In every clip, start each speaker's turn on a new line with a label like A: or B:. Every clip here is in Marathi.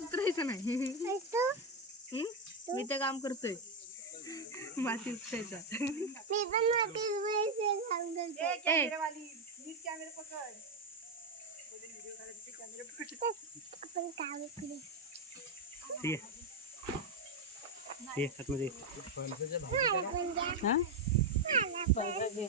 A: उतरायचं नाही हं? मी तर काम करतोय माती उतरायचा
B: मी पण मातीत बसायचं काम करते.
A: ए,
B: आपण काम करू.
C: ठीक आहे ठीक आहे आतमध्ये
B: मला पण द्या.
D: हा?
B: मला पण. अरे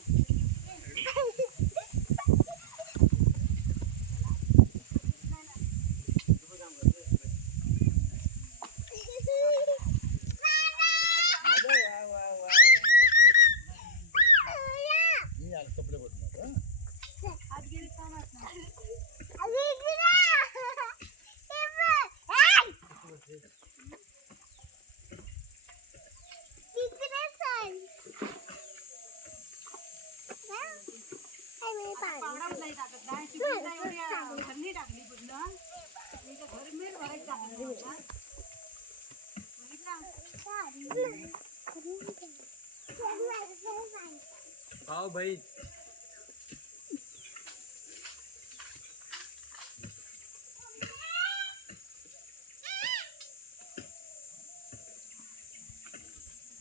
B: આવો ભાઈ.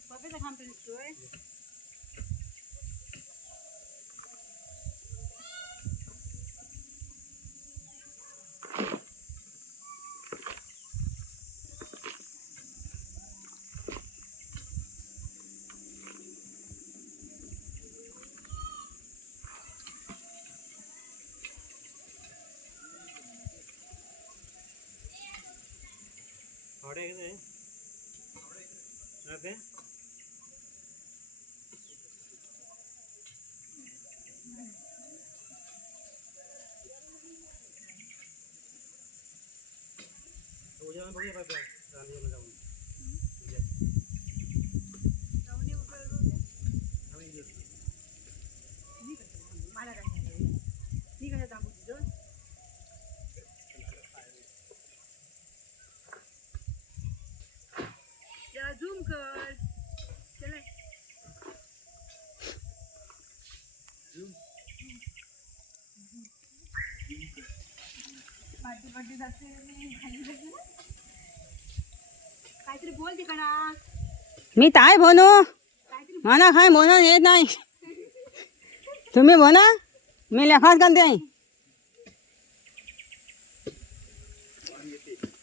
B: પગે તો ખામ પેલી पण
C: बघूया बाबा रांजणगावला जाऊन उद्या.
A: मी खाली जाते ना. काहीतरी बोल तिकडा.
D: मी काय म्हणू
A: काहीतरी
D: मला काय म्हणून येत नाही. तुम्ही म्हणा मी लेखाच करते. आहे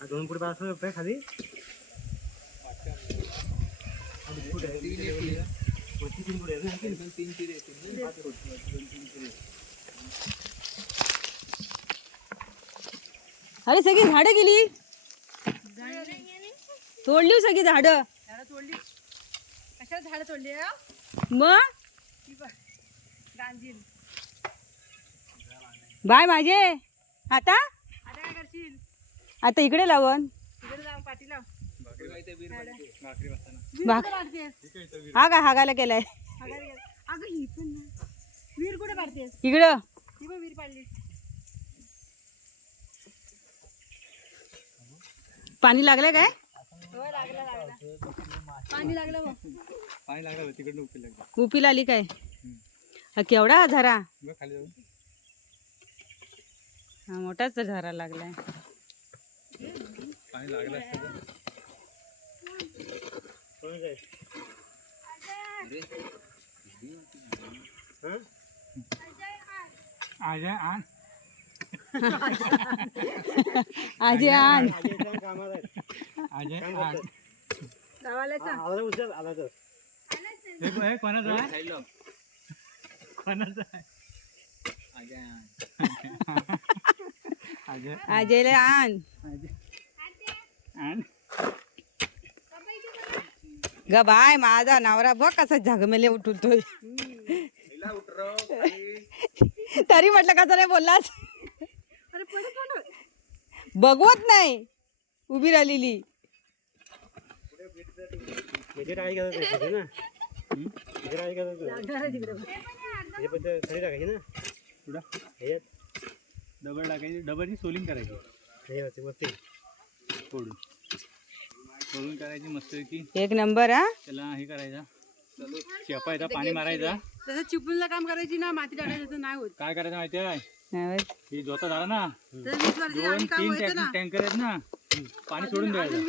C: हा, दोन फूट पाच रुपये खाली.
D: अरे सगळी झाडं गेली. तोडली सगळी झाडं.
A: तोडली. झाडं तोडली हा?
D: मग? बाय माझे. आता?
A: आता काय करशील?
D: आता इकडे लावून
A: तिकडे जाऊ पाठी लाव.
D: हा काय हागायला केलाय
A: अगं ही पण ना. वीर कुठे
D: इकडं.
A: ही पण वीर पाडलीस
D: पाणी लागलं काय?
A: हो लागला लागला. पाणी लागलं मग
C: पाणी लागलं तिकडनं लागलं.
D: उपीला आली काय? हा, केवढा झरा? हा मोठाच झरा लागलाय.
C: पाणी लागलं हं? अजय आण.
D: आजी आण.
C: काम करतोय.
A: गावाला
C: उचल आला तर
E: हे कोणाचं आहे? कोणाचं आहे? अजय
D: आण.
E: आण.
D: ग बाय माझा नवरा बघ कसा झगमेले उठतोय तरी म्हटलं कसं नाही बोललास? बघवत नाही उभी राहिलेली.
E: डबल टाकायची डबलची सोलिंग करायची. करायची मस्त की
D: एक नंबर हा?
E: त्याला हे करायचा. शेपायचा पाणी मारायचा.
A: तसं चिपळूणला काम करायची ना माती टाकायचं नाही होत.
E: काय करायचं माहिती आहे?
A: हा.
E: ही जोता झाला ना. दोन तीन टँकर आहेत ना. पाणी सोडून द्यायचं.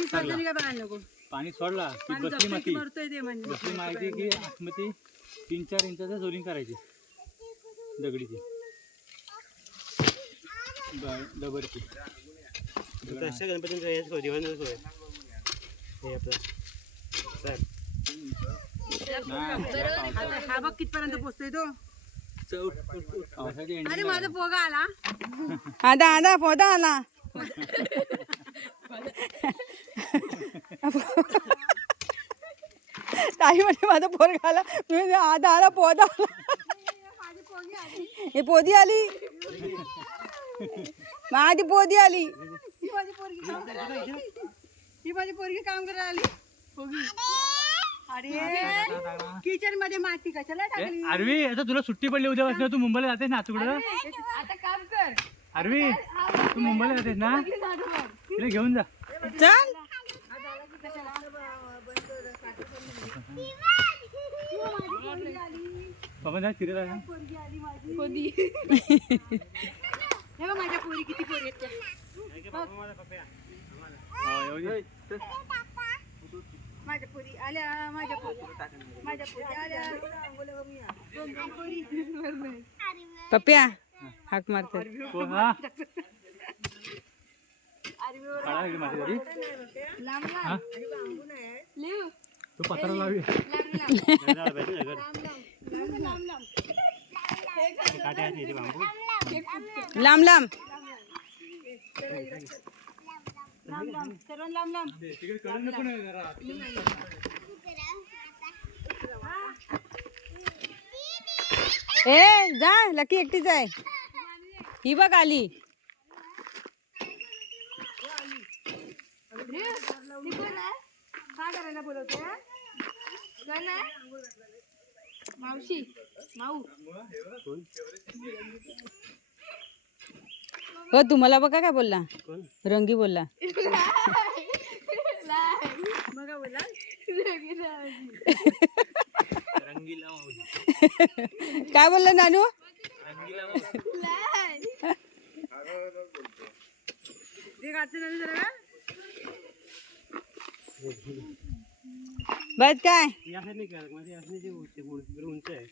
E: पाणी सोडला. की बसली माती. बसली माती की आतमध्ये तीन चार इंचाचं सोलिंग करायची. दगडीची. ब- डबरची
C: गणपतींचं हे आपलं
A: हा बघ कितपर्यंत पोहोचतोय तो.
E: पावसाची ending
A: पोगा आला. आधा आधा पोदा आला. ताई म्हणजे माझा पोरगा आला. मी आधा आला पोदा आला. हे पोदी आली. माझी पोदी आली. ही माझी पोरगी काम करायला आली. पोगी. अरे. किचनमध्ये माती कशाला टाकली?
E: आरवी आता तुला सुट्टी पडली उद्यापासून तू मुंबईला जातेस ना तिकडं
F: आता काम कर.
E: आरवी तू मुंबईला जातेस ना? तिला घेऊन जा.
A: चल.
E: बाबा जा जा.
A: हे बघ माझ्या पोरी किती पोरी आहेत त्या.
E: हा.
A: माझ्या पोरी आल्या माझ्या पोरी माझ्या पोरी आल्या. दोन दोन पोरी पप्प्या हाक मारतात.
E: तो पत्रा लावी.
F: लांब लांब.
A: लांब लांब. लांब लांब ए जा लकी एकटीच आहे. ही बघ आली.
F: काय बोलवते मावशी माऊ
A: हो तुम्हाला बघा काय बोलला? रंगी बोलला. काय बोलला नानू? बस काय?
C: उंच आहे.